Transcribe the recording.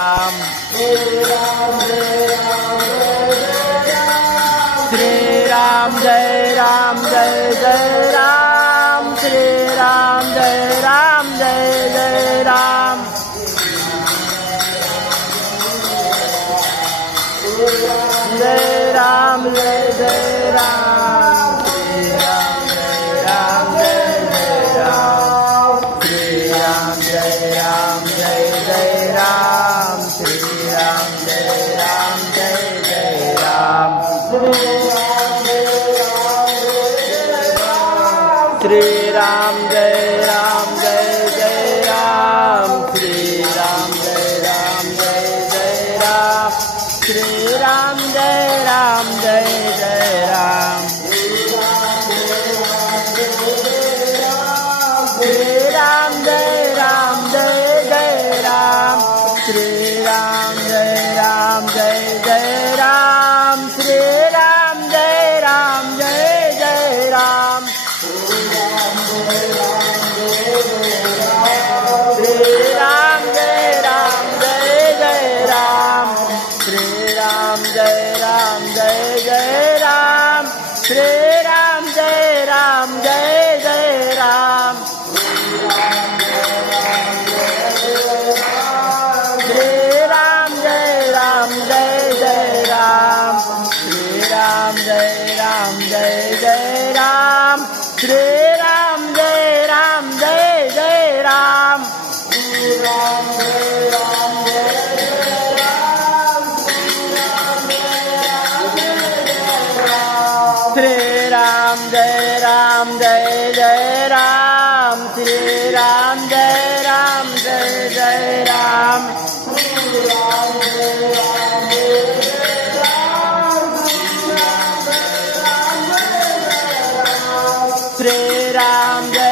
Ram Jai Ram Jai Jai Ram Shri Ram Jai Ram Jai Jai Ram Jai Ram Jai Jai Ram Shri Ram Jai Ram Jai Jai Ram Shri Ram Jai Ram Jai Jai Ram Shri Ram Jai Ram Jai Jai Ram Shri Ram Jai Ram Jai Jai Ram Shri Ram Jai Ram Jai Jai Ram Shri Ram Jai Ram Jai Jai Ram Shri Ram Jai Ram Jai Jai Ram Shri Ram Jai Ram Jai Jai Ram Shri Ram Jai Ram Jai Jai Ram Shri Ram Jai Ram Jai Jai Ram Shri Ram Jai Ram Jai Jai Ram Shri Ram Jai Ram Jai Jai Ram Shri Ram Jai Ram Jai Jai Ram Shri Ram Jai Ram Jai Jai Ram Shri Ram Jai Ram Jai Jai Ram Shri Ram Jai Ram Jai Jai Ram Shri Ram Jai Ram Jai Jai Ram Shri Ram Jai Ram Jai Jai Ram Shri Ram Jai